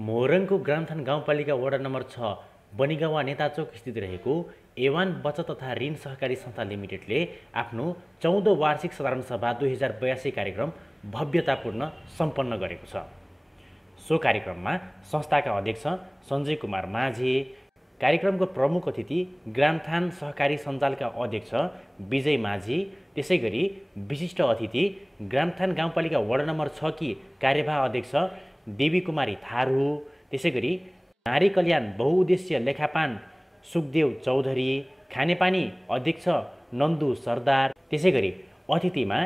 मोरङको ग्रामथान गाउँपालिका वडा नम्बर 6 बनिगावा नेताचोक स्थित रहेको एवान बचत तथा ऋण सहकारी संस्था लिमिटेडले आफ्नो 14औं वार्षिक साधारण सभा 2082 कार्यक्रम भव्यतापूर्ण सम्पन्न गरेको छ। सो कार्यक्रममा संस्थाका अध्यक्ष सञ्जय कुमार माझी, कार्यक्रमको प्रमुख अतिथि ग्रामथान सहकारी सञ्जालका अध्यक्ष विजय माझी, त्यसैगरी विशिष्ट अतिथि ग्रामथान गाउँपालिका वडा नम्बर 6 की कार्यवाह अध्यक्ष देवी कुमारी थारू, त्यसैगरी नारी कल्याण बहुउद्देश्य लेखापान सुखदेव चौधरी, खानेपानी अध्यक्ष नन्दु सरदार, त्यसैगरी अतिथिमा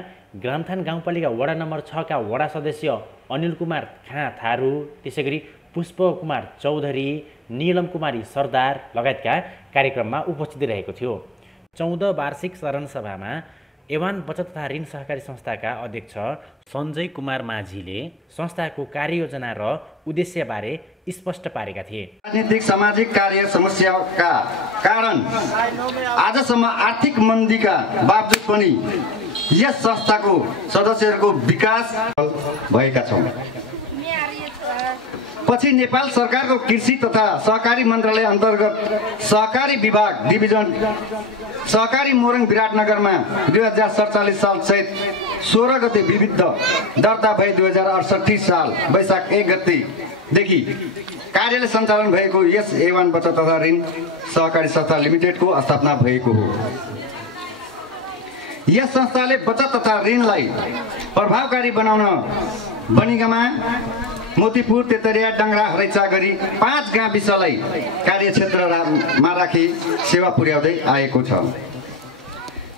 ग्रामथान गाउँपालिका वडा नम्बर 6 का वडा सदस्य अनिल कुमार खाँ थारू, त्यसैगरी पुष्प कुमार चौधरी, नीलम कुमारी सरदार लगायतका कार्यक्रममा उपस्थित रहेको थियो। 14 वार्षिक साधारण सभामा एवान बचत तथा ऋण सहकारी संस्थाका अध्यक्ष सञ्जय कुमार माझीले संस्थाको कार्ययोजना र उद्देश्यबारे स्पष्ट पारेका थिए। राजनीतिक सामाजिक कार्य समस्याका कारण आजसम्म आर्थिक मन्दीका बावजुद पनि यस संस्थाको सदस्यहरूको विकास भएका छौँ। पछि नेपाल सरकारको कृषि तथा सहकारी मन्त्रालय अन्तर्गत सहकारी विभाग डिभिजन सहकारी मोरङ विराटनगरमा 2047 साल चैत 16 गते विरुद्ध दर्ता भई 2068 साल वैशाख 1 गतेदेखि कार्यालय सञ्चालन भएको यस एवान बचत तथा ऋण सहकारी संस्था लिमिटेडको स्थापना भएको हो। यस संस्थाले बचत तथा ऋणलाई प्रभावकारी बनाउन बनिगामा, मोतीपुर, तेतरिया, डङ्गरा, हरैचा गरी 5 गाविसलाई कार्यक्षेत्रमा राखी सेवा पुर्याउँदै आएको छ।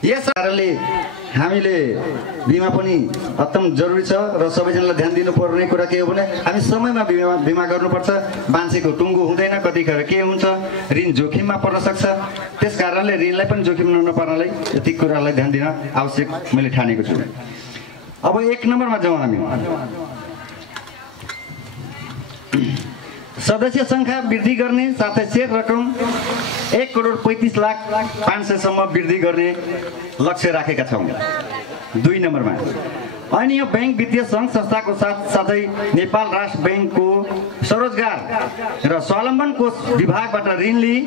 यस कारणले हामीले बिमा पनि अत्यन्त जरुरी छ र सबैजनालाई ध्यान दिनुपर्ने कुरा के हो भने हामी समयमा बिमा गर्नुपर्छ। मान्छेको टुङ्गो हुँदैन, कतिखेर के हुन्छ, ऋण जोखिममा पर्न सक्छ। त्यस कारणले ऋणलाई पनि जोखिम नपर्नलाई यति कुरालाई ध्यान दिन आवश्यक मैले ठानेको छु। अब 1 नम्बरमा जाउँ हामी। सदस्य संख्या वृद्धि गर्ने साथै शेयर रकम 1,35,05,00,000 सम्म वृद्धि गर्ने लक्ष्य राखेका छौँ। 2 नम्बरमा अन्य बैंक वित्तीय सङ्घ संस्थाको साथै नेपाल राष्ट्र बैंकको स्वरोजगार र स्वावलम्बन कोष विभागबाट ऋण लिई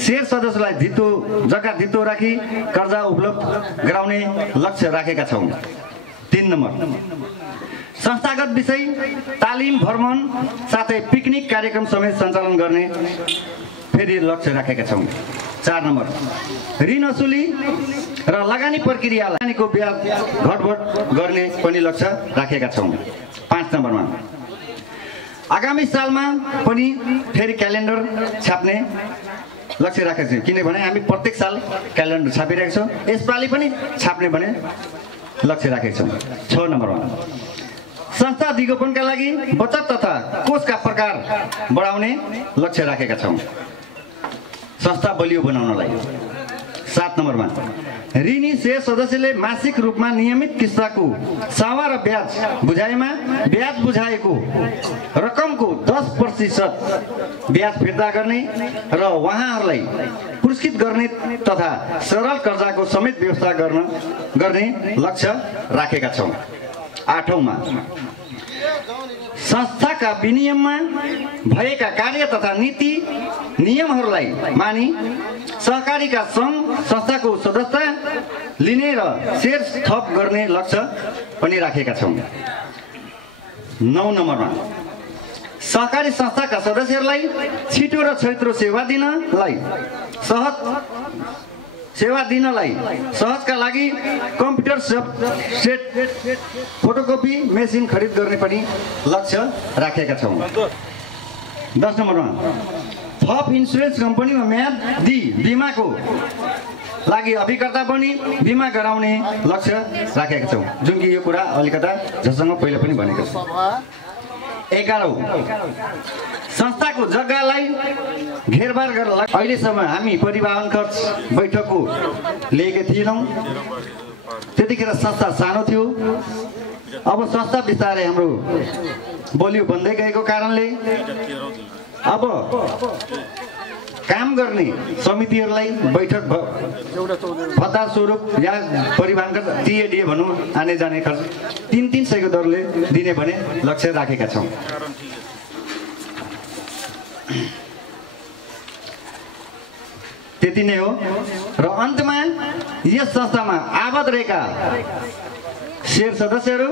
शेयर सदस्यलाई जग्गा धितो राखी कर्जा उपलब्ध गराउने लक्ष्य राखेका छौँ। 3 नम्बर संस्थागत विषय तालिम भ्रमण साथै पिकनिक कार्यक्रम समेत सञ्चालन गर्ने फेरि लक्ष्य राखेका छौँ। 4 नम्बर ऋण असुली र लगानी प्रक्रियाको ब्याज घटबढ गर्ने पनि लक्ष्य राखेका छौँ। 5 नम्बरमा आगामी सालमा पनि फेरि क्यालेन्डर छाप्ने लक्ष्य राखेका छौँ, किनभने हामी प्रत्येक साल क्यालेन्डर छापिरहेका छौँ। यसपालि पनि छाप्ने भने लक्ष्य राखेका छौँ। 6 नम्बरमा संस्था दिगोपनका लागि बचत तथा कोषका प्रकार बढाउने लक्ष्य राखेका छौँ, संस्था बलियो बनाउनलाई। 7 नम्बरमा ऋणी शेयर सदस्यले मासिक रूपमा नियमित किस्ताको सावा र ब्याज बुझाएमा ब्याज बुझाएको रकमको 10% ब्याज फिर्ता गर्ने र उहाँहरूलाई पुरस्कृत गर्ने तथा सरल कर्जाको समेत व्यवस्था गर्ने लक्ष्य राखेका छौँ। 8औँमा संस्थाका विनियममा भएका कार्य तथा नीति नियमहरूलाई मानि सहकारीका सङ्घ संस्थाको सदस्यता लिने र शेयर थप गर्ने लक्ष्य पनि राखेका छौँ। 9 नम्बरमा सहकारी संस्थाका सदस्यहरूलाई छिटो र छैत्रो सेवा दिनलाई सहजका लागि कम्प्युटर सेट फोटोकपी मेसिन खरिद गर्ने पनि लक्ष्य राखेका छौँ। 10 नम्बरमा थप इन्सुरेन्स कम्पनीमा म्यादी बिमाको लागि अभिकर्ता पनि बिमा गराउने लक्ष्य राखेका छौँ, जुन कि यो कुरा अलिकता जसँग पहिले पनि भनेको छु। 11औँ संस्थाको जग्गालाई घेरबार गर्न अहिलेसम्म हामी परिवहन खर्च बैठकको लिएका थिएनौँ। त्यतिखेर संस्था सानो थियो। अब संस्था बिस्तारै हाम्रो बलियो बन्दै गएको कारणले अब काम गर्ने समितिहरूलाई बैठक भत्ता स्वरूप या परिवहन खर्च टिएडिए भनौँ आने जाने खर्च 300 को दरले दिने भने लक्ष्य राखेका छौँ। त्यति नै हो। र अन्तमा यस संस्थामा आबद्ध रहेका शेर सदस्यहरू,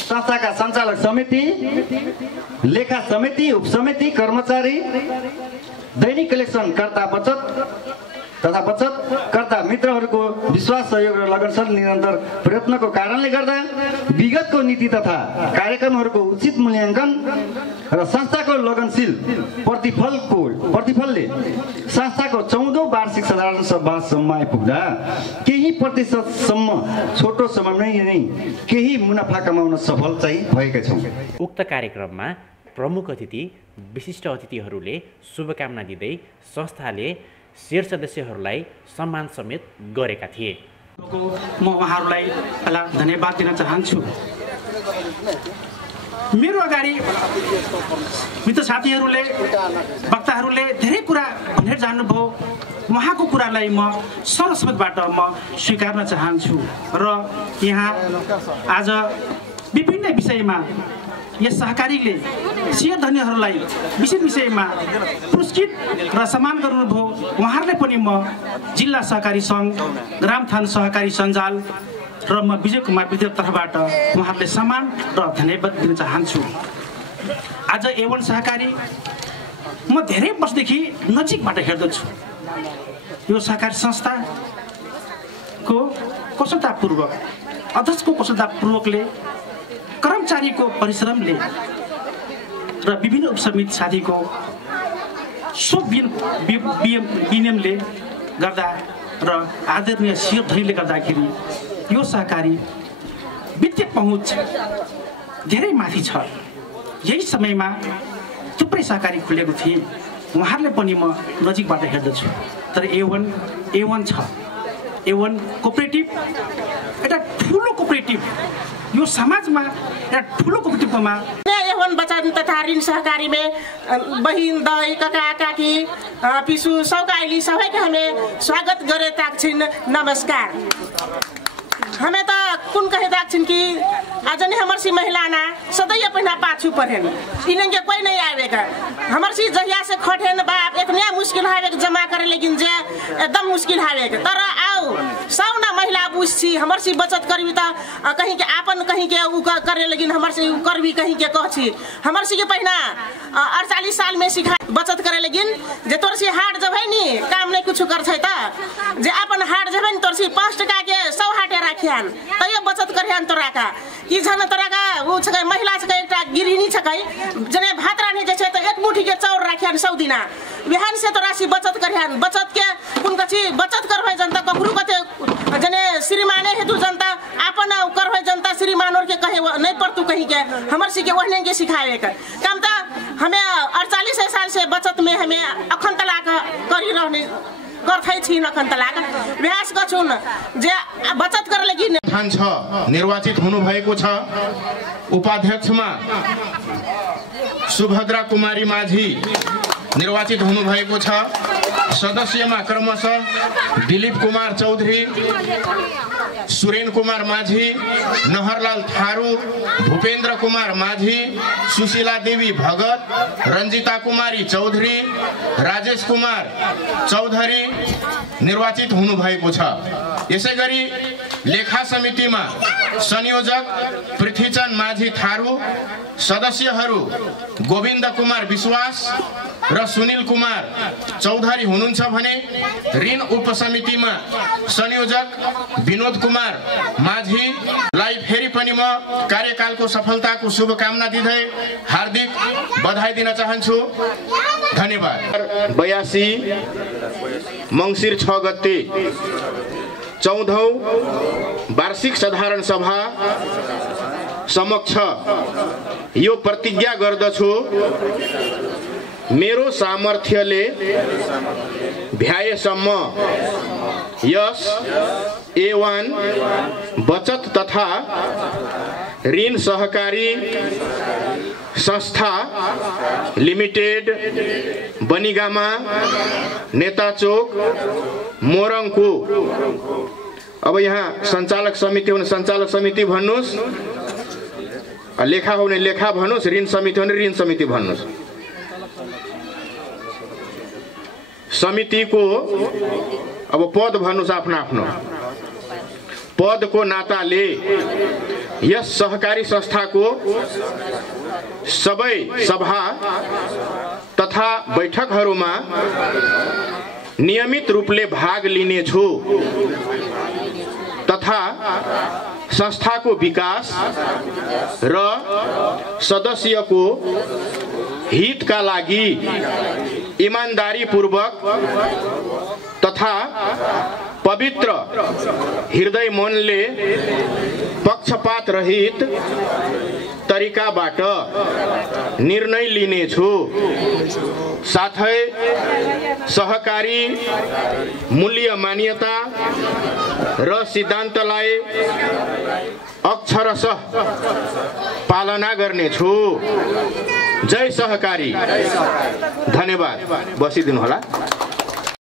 संस्थाका सञ्चालक समिति, लेखा समिति, उपसमिति, कर्मचारी, दैनिक कलेक्सन कर्ता बचतकर्ता मित्रहरूको विश्वास, सहयोग र लगनशील निरन्तर प्रयत्नको कारणले गर्दा विगतको नीति तथा कार्यक्रमहरूको उचित मूल्याङ्कन र संस्थाको लगनशील प्रतिफलले संस्थाको 14औं वार्षिक साधारण सभासम्म आइपुग्दा केही प्रतिशतसम्म छोटो समयमै नै केही मुनाफा कमाउन सफल चाहिँ भएका छौँ। उक्त कार्यक्रममा प्रमुख अतिथि, विशिष्ट अतिथिहरूले शुभकामना दिँदै संस्थाले शेर सदस्यहरूलाई सम्मान समेत गरेका थिए। म उहाँहरूलाई पहिला धन्यवाद दिन चाहन्छु। मेरो अगाडि मित्र साथीहरूले, वक्ताहरूले धेरै कुरा भनेर जानुभयो। उहाँको कुरालाई म सरस्वतबाट म स्वीकार्न चाहन्छु र यहाँ आज विभिन्न विषयमा यस सहकारीले शेयरधनीहरूलाई विशेष विषयमा पुरस्कृत र सम्मान गर्नुभयो। उहाँहरूले पनि म जिल्ला सहकारी सङ्घ, ग्रामथान सहकारी सञ्जाल र म विजय कुमार विद्यार्थीको तर्फबाट उहाँहरूले सम्मान र धन्यवाद दिन चाहन्छु। आज A1 सहकारी म धेरै वर्षदेखि नजिकबाट हेर्दछु। यो सहकारी संस्थाको कुशलतापूर्वक, अध्यक्षको कुशलतापूर्वकले, कर्मचारीको परिश्रमले र विभिन्न उपसमिति साथीको विनियमले गर्दा र आदरणीय शेयरधनीले गर्दाखेरि यो सहकारी वित्तीय पहुँच धेरै माथि छ। यही समयमा थुप्रै सहकारी खुलेको थिए। उहाँहरूले पनि म नजिकबाट हेर्दछु। तर A1 छ। A1 कोअपरेटिभ एउटा ठुलो कोअपरेटिभ, यो समाजमा एउटा ठुलो कोअपरेटिभमा A1 बचत तथा ऋण सहकारी में बहिन, दाई, काका, काकी, पिसु सौकाइली सबैको हमें स्वागत गरे ताक्छिन। नमस्कार। हमें तो कुन कहे ताक्छिन कि आज ने हमार सी महिला ना सदैव पहिना पाछू पढ़ेन, इनके कोई नहीं आवेगा। हमार सी जहिया से खटेन बाप इतना मुश्किल हावेगा जमा करे, लेकिन जे एकदम मुश्किल हावेगा। तर आओ सौना महिला बुझी हमार सी बचत करबी त कहीं के आपन कहीं के उ करे, लेकिन हमार सी करबी कहीं के कहछी। हमार सी के पहिना 48 साल में सिखा बचत करे, लेकिन जे तोर सी हाट जबै नी काम नहीं कुछ कर छै त जे अपन हाट जबै नी तोर सी 5 टका के 100 हाटे राखियान त यो बचत करियान तोरा का कि छन तोरा का उ छै महिला छै एकटा गिरहिनी छै जने भात रानी जे छै त एक मुठी के चाउर राखियान 100 दिना बिहान से तोरा सी बचत करियान। बचत के कुन कछि बचत करबै जनता ककरू कते जने श्रीमाने हेतु जनता अपन करबै जनता श्रीमानोर के कहे नहीं पड़तू कहीं के हमर सी के ओहने के सिखावे के काम त हमें 48 साल से बचत में हमें अखन तलाक करी रहने गर्दै छिन। अखन तलाक व्यास गछुन जे बचत कर लगी थान छ निर्वाचित हुनु भएको छ। उपाध्यक्षमा सुभद्रा कुमारी माझी निर्वाचित हुनु भएको छ। सदस्यमा क्रमशः दिलीप कुमार चौधरी, सुरेन कुमार माझी, नहरलाल थारू, भूपेन्द्र कुमार माझी, सुशीला देवी भगत, रंजिता कुमारी चौधरी, राजेश कुमार चौधरी निर्वाचित हुनु भएको छ। यसैगरी लेखा समितिमा संयोजक पृथ्वीचंद माझी थारू, सदस्यहरू गोविन्द कुमार विश्वास र सुनिल कुमार चौधरी हुनुहुन्छ भने ऋण उपसमितिमा संयोजक विनोद कुमार माझीलाई फेरि पनि म कार्यकालको सफलताको शुभकामना दिँदै हार्दिक बधाई दिन चाहन्छु। धन्यवाद। 82 मंसिर 6 गते 14औं वार्षिक साधारण सभा समक्ष यो प्रतिज्ञा गर्दछु, मेरो सामर्थ्यले भ्याएसम्म यस A1 बचत तथा ऋण सहकारी संस्था लिमिटेड बनिगामा नेताचोक मोरङको, अब यहाँ संचालक समिति हो भने संचालक समिति भन्नुस्, लेखा हो भने लेखा भन्नुस्, ऋण समिति हो भने ऋण समिति भन्नुस्। समितिको अब पद भन्नुस् आफ्नो आफ्नो पदको नाताले यस सहकारी संस्थाको सबै सभा तथा बैठकहरूमा नियमित रूपले भाग लिनेछु तथा संस्थाको विकास र सदस्यको हितका लागि इमानदारीपूर्वक तथा पवित्र हृदय मनले पक्षपात रहित तरिकाबाट निर्णय लिनेछु। साथै सहकारी मूल्य मान्यता र सिद्धान्तलाई अक्षरशः पालना गर्नेछु। जय सहकारी। धन्यवाद। बसिदिनु होला।